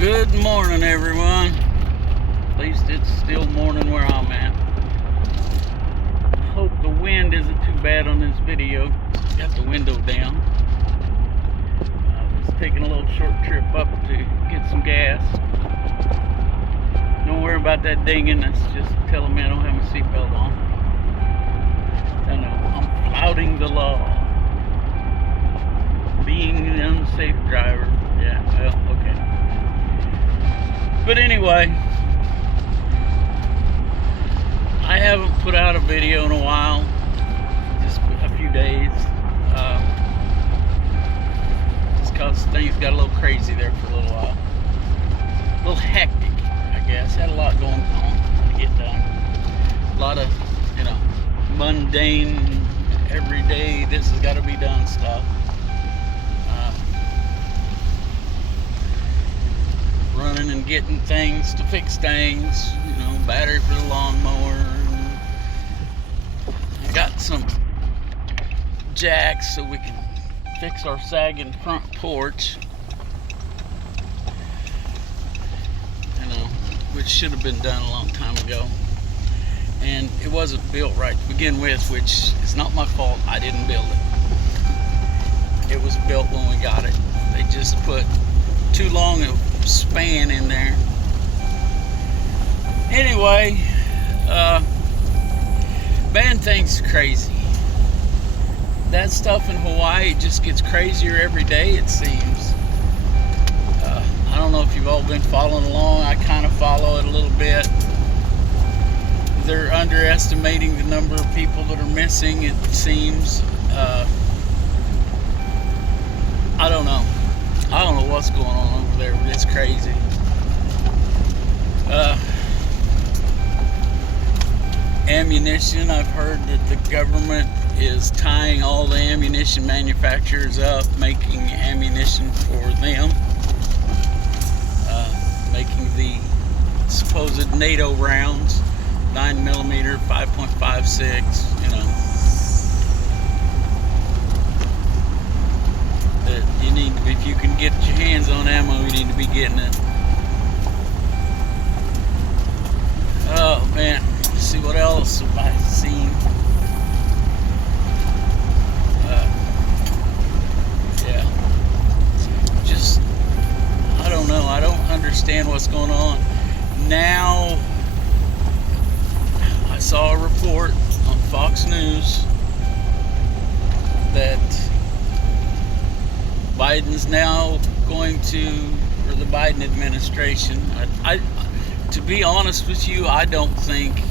Good morning, everyone. At least it's still morning where I'm at. Hope the wind isn't too bad on this video. Got the window down. Just taking a little short trip up to get some gas. Don't worry about that dinging. That's just telling me I don't have my seatbelt on. I know I'm flouting the law. Being an unsafe driver. Yeah, well, okay. But anyway, I haven't put out a video in a while, just a few days, just because things got a little crazy there for a little while. A little hectic, I guess. Had a lot going on to get done. A lot of, mundane, everyday, this has got to be done stuff. Running and getting things to fix things, battery for the lawnmower. I got some jacks so we can fix our sagging front porch, which should have been done a long time ago. And it wasn't built right to begin with, which is not my fault. I didn't build it. It was built when we got it. They just put too long a span in there. Anyway, man, things crazy. That stuff in Hawaii just gets crazier every day, it seems. I don't know if you've all been following along. I kind of follow it a little bit. They're underestimating the number of people that are missing, it seems. I don't know. I don't know what's going on over there, but it's crazy. Ammunition, I've heard that the government is tying all the ammunition manufacturers up, making ammunition for them, making the supposed NATO rounds, 9mm, 5.56, You need to be, if you can get your hands on ammo, you need to be getting it. Oh man, let's see what else have I seen. Yeah, just I don't know. I don't understand what's going on now. I saw a report on Fox News that Biden's now going to, or the Biden administration, to be honest with you, I don't think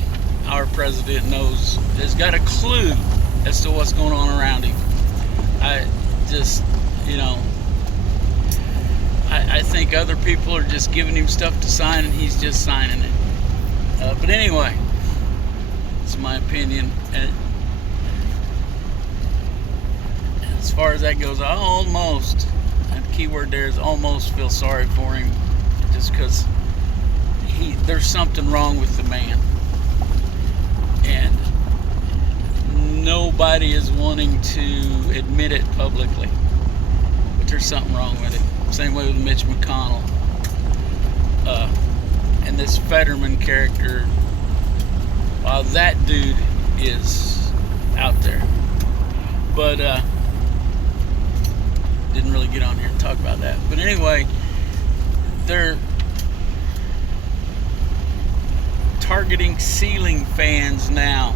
our president has got a clue as to what's going on around him. I just, I think other people are just giving him stuff to sign and he's just signing it. But anyway, it's my opinion. And as far as that goes, I almost, and the key word there is almost, feel sorry for him, just because there's something wrong with the man, and nobody is wanting to admit it publicly, but there's something wrong with it. Same way with Mitch McConnell, and this Fetterman character. While that dude is out there, but didn't really get on here and talk about that. But anyway, they're targeting ceiling fans now.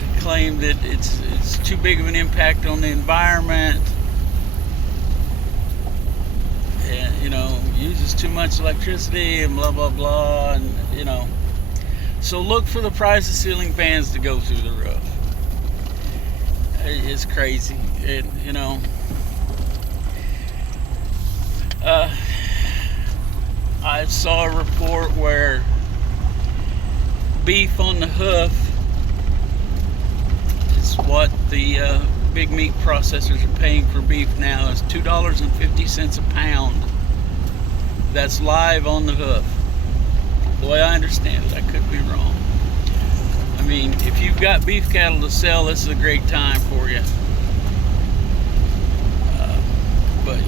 They claim that it's too big of an impact on the environment, and uses too much electricity and blah blah blah, and so look for the price of ceiling fans to go through the roof. It's crazy. I saw a report where beef on the hoof is what the big meat processors are paying for beef now, is $2.50 a pound. That's live on the hoof. The way I understand it, I could be wrong. I mean, if you've got beef cattle to sell, this is a great time for you. But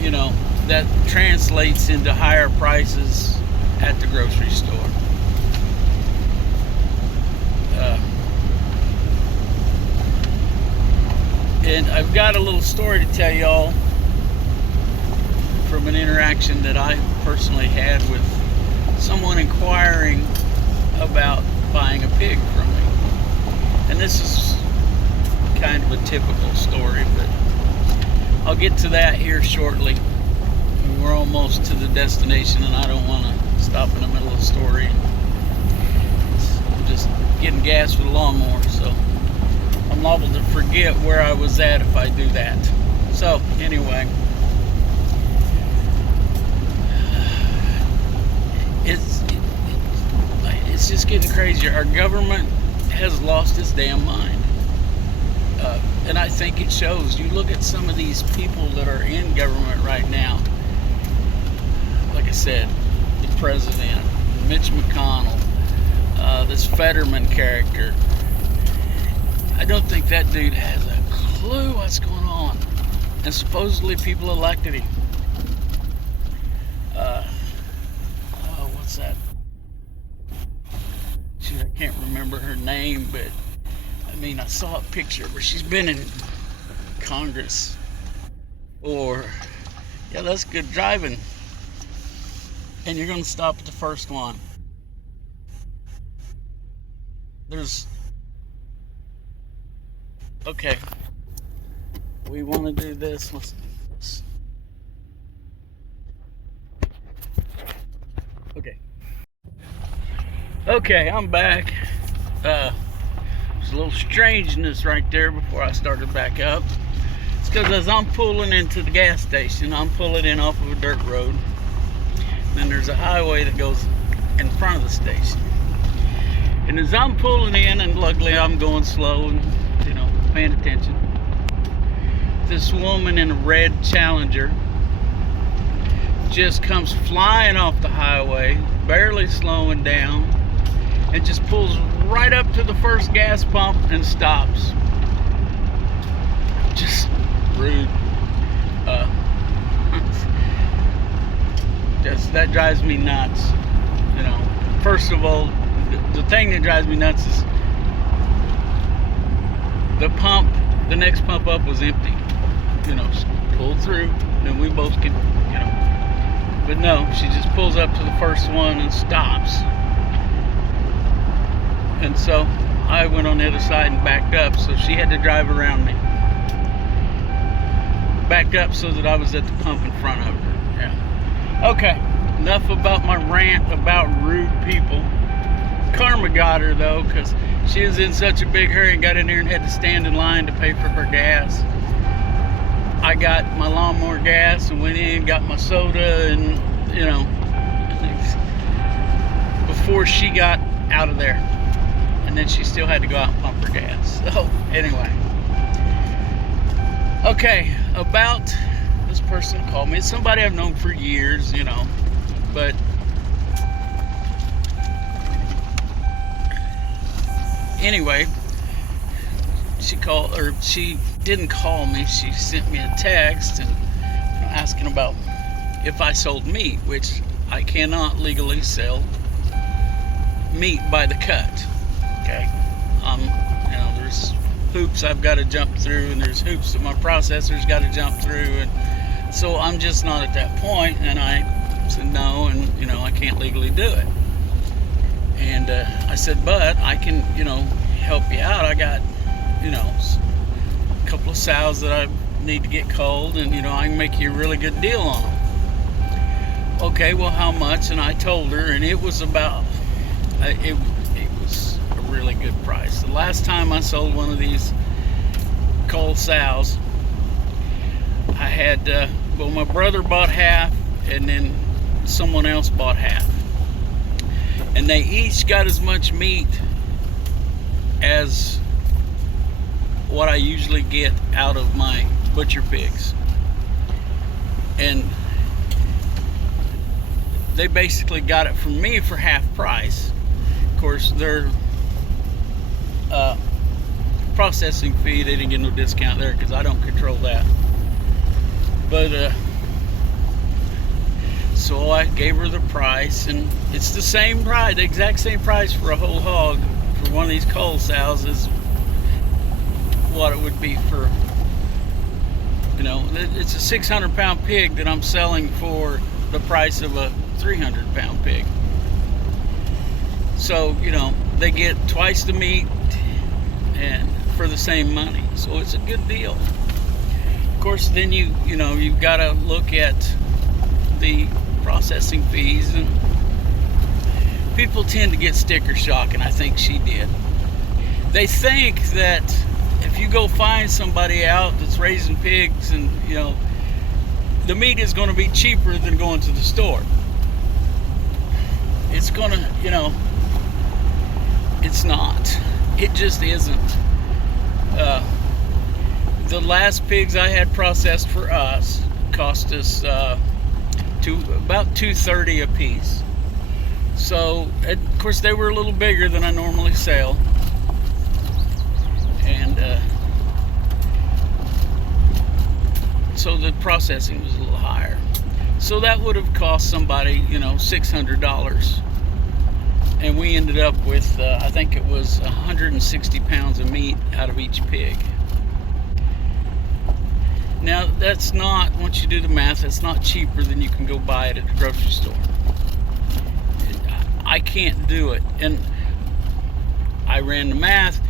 that translates into higher prices at the grocery store. And I've got a little story to tell y'all from an interaction that I personally had with someone inquiring about buying a pig from me. And this is kind of a typical story, but I'll get to that here shortly. We're almost to the destination and I don't want to stop in the middle of the story. I'm just getting gas with a lawnmower, so I'm liable to forget where I was at if I do that. So anyway, it's just getting crazier. Our government has lost its damn mind. And I think it shows. You look at some of these people that are in government right now. Like I said, the president, Mitch McConnell, this Fetterman character. I don't think that dude has a clue what's going on. And supposedly people elected him. What's that? Shoot, I can't remember her name, but I mean, I saw a picture where she's been in Congress. Or, yeah, that's good driving. And you're going to stop at the first one. Okay. We want to do this. Let's do this. Okay, I'm back. There's a little strangeness right there before I started back up. It's because as I'm pulling into the gas station, I'm pulling in off of a dirt road. Then there's a highway that goes in front of the station. And as I'm pulling in, and luckily I'm going slow and, paying attention, this woman in a red Challenger just comes flying off the highway, barely slowing down, and just pulls right up to the first gas pump and stops. Just rude. That drives me nuts. First of all, the thing that drives me nuts is the next pump up was empty. Pulled through, then we both can, But no, she just pulls up to the first one and stops. And so I went on the other side and backed up, so she had to drive around me. Backed up so that I was at the pump in front of her. Yeah. Okay, enough about my rant about rude people. Karma got her though, because she was in such a big hurry and got in there and had to stand in line to pay for her gas. I got my lawnmower gas and went in, got my soda, and before she got out of there. And then she still had to go out and pump her gas. So anyway, okay, about this person called me. It's somebody I've known for years, but anyway, she didn't call me. She sent me a text and asking about if I sold meat, which I cannot legally sell meat by the cut. Okay, there's hoops I've got to jump through, and there's hoops that my processor's got to jump through, and so I'm just not at that point. And I said no, and I can't legally do it. And I said, but I can, help you out. I got, a couple of sows that I need to get culled, and I can make you a really good deal on them. Okay, well, how much? And I told her, and it was about it was a really good price. The last time I sold one of these culled sows, I had my brother bought half, and then someone else bought half, and they each got as much meat as what I usually get out of my butcher pigs. And they basically got it from me for half price. Of course, their processing fee, they didn't get no discount there because I don't control that. But So I gave her the price, and it's the same price, the exact same price for a whole hog for one of these cull sows as what it would be for, you know, it's a 600-pound pig that I'm selling for the price of a 300-pound pig. So, you know, they get twice the meat and for the same money. So it's a good deal. Of course, then you know, you've got to look at the processing fees, and people tend to get sticker shock, and I think she did. They think that if you go find somebody out that's raising pigs, and you know, the meat is going to be cheaper than going to the store. It's going to, you know, it's not. It just isn't. The last pigs I had processed for us cost us about $2.30 a piece. So, of course, they were a little bigger than I normally sell, and so the processing was a little higher. So that would have cost somebody, you know, $600, and we ended up with I think it was 160 pounds of meat out of each pig. Now, that's not, once you do the math, that's not cheaper than you can go buy it at the grocery store. I can't do it. And I ran the math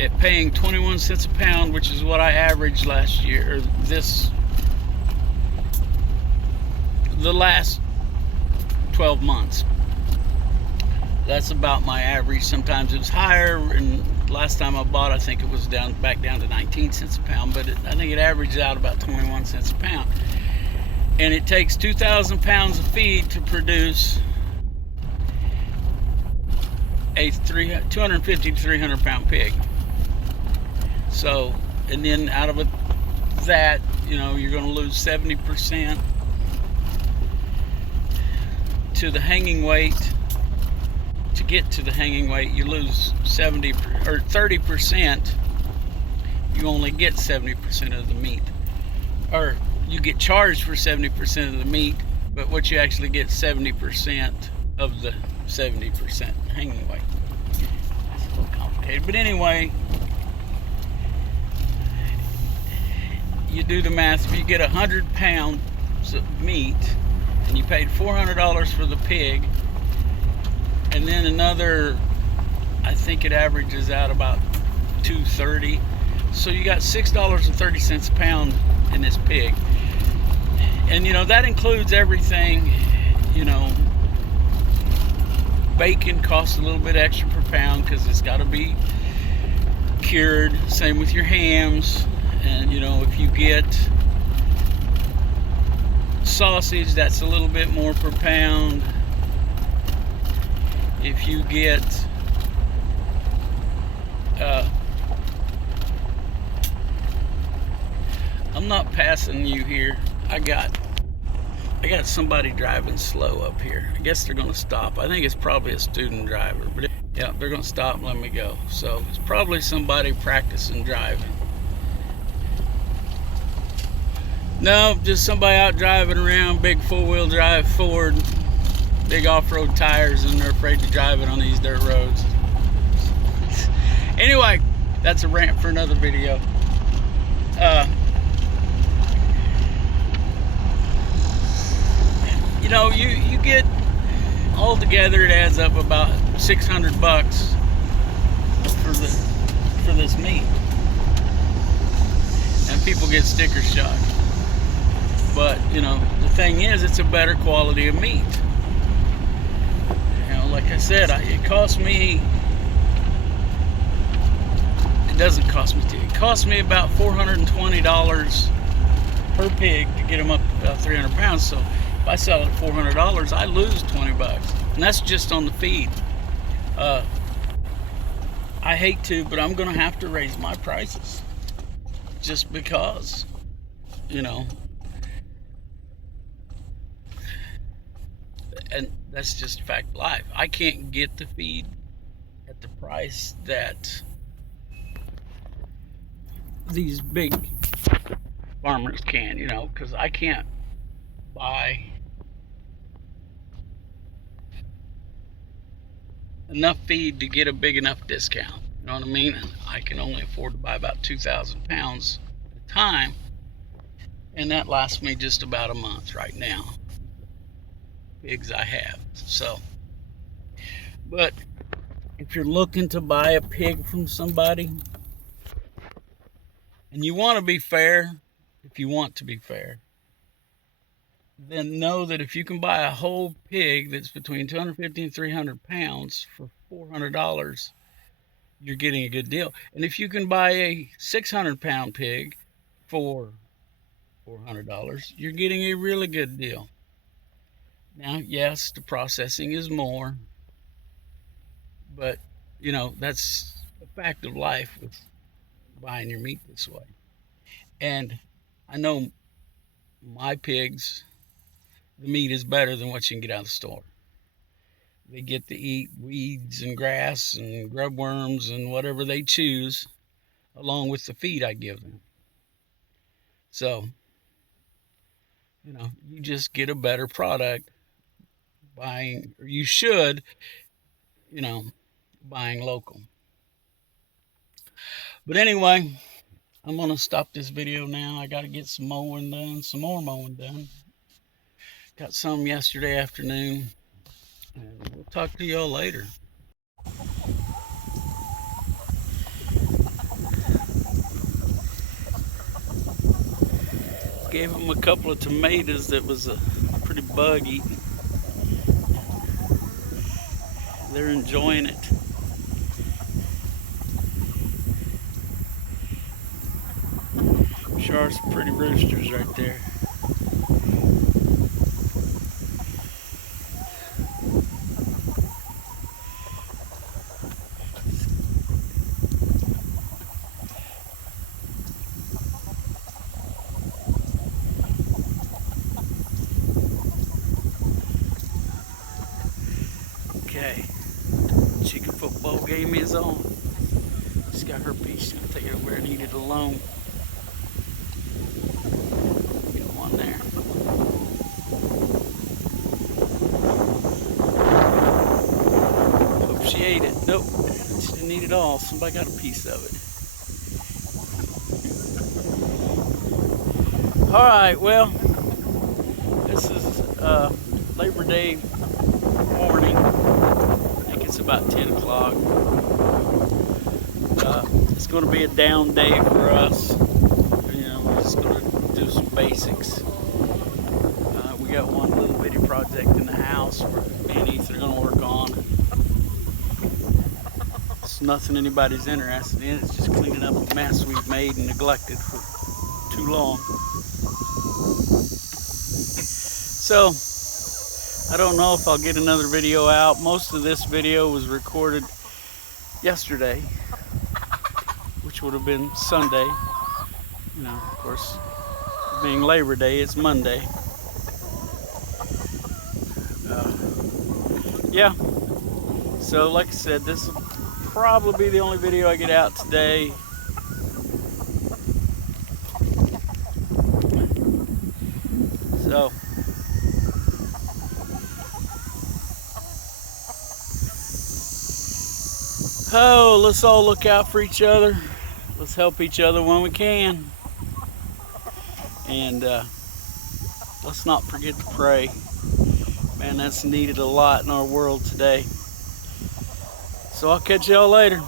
at paying 21 cents a pound, which is what I averaged last year, or the last 12 months. That's about my average. Sometimes it was higher, and last time I bought, I think it was back down to 19 cents a pound, but I think it averaged out about 21 cents a pound. And it takes 2,000 pounds of feed to produce a 250 to 300 pound pig. So, and then out of that, you know, you're going to lose 70% to the hanging weight. To get to the hanging weight, you lose 70 or 30%. You only get 70% of the meat, or you get charged for 70% of the meat, but what you actually get 70% of the 70% hanging weight. That's a little complicated, but anyway, you do the math. If you get 100 pounds of meat and you paid $400 for the pig, and then another, I think it averages out about $2.30. So you got $6.30 a pound in this pig. And you know, that includes everything. You know, bacon costs a little bit extra per pound because it's got to be cured. Same with your hams. And you know, if you get sausage, that's a little bit more per pound. If you get I'm not passing you here. I got somebody driving slow up here. I guess they're gonna stop. I think it's probably a student driver, but yeah, they're gonna stop and let me go. So it's probably somebody practicing driving. No, just somebody out driving around, big 4-wheel drive Ford, big off-road tires, and they're afraid to drive it on these dirt roads. Anyway, that's a rant for another video. You know, you get all together, it adds up about $600 for this meat, and people get sticker shock. But you know, the thing is, it's a better quality of meat. You know, like I said, it cost me. It doesn't cost me too. It cost me about $420 per pig to get them up to about 300 pounds. So if I sell it at $400, I lose $20, and that's just on the feed. I hate to, but I'm gonna have to raise my prices just because, you know, and that's just fact of life. I can't get the feed at the price that these big farmers can, you know, because I can't buy enough feed to get a big enough discount. You know what I mean? I can only afford to buy about 2,000 pounds at a time, and that lasts me just about a month right now. Pigs I have. So, but if you're looking to buy a pig from somebody, and you want to be fair, if you want to be fair, then know that if you can buy a whole pig that's between 250 and 300 pounds for $400, you're getting a good deal. And if you can buy a 600-pound pig for $400, you're getting a really good deal. Now, yes, the processing is more, but you know, that's a fact of life with buying your meat this way. And I know my pigs, the meat is better than what you can get out of the store. They get to eat weeds and grass and grub worms and whatever they choose, along with the feed I give them. So, you know, you just get a better product buying, or you should, you know, buying local. But anyway, I'm going to stop this video now. I got to get some mowing done, some more mowing done. Got some yesterday afternoon. And we'll talk to y'all later. Gave them a couple of tomatoes that was pretty buggy. They're enjoying it. Sure are some pretty roosters right there. Okay, chicken football game is on. She's got her piece. She'll take it over and eat it alone. Get one there. Hope she ate it. Nope, she didn't eat it all. Somebody got a piece of it. All right, well, this is Labor Day morning. I think it's about 10 o'clock. It's going to be a down day for us. You know, we're just going to do some basics. We got one little bitty project in the house where me and Ethan are going to work on. It's nothing anybody's interested in. It's just cleaning up a mess we've made and neglected for too long. So, I don't know if I'll get another video out. Most of this video was recorded yesterday, which would have been Sunday. You know, of course, being Labor Day, it's Monday. Yeah, so like I said, this will probably be the only video I get out today. So, oh, let's all look out for each other. Let's help each other when we can. And let's not forget to pray. Man, that's needed a lot in our world today. So I'll catch y'all later.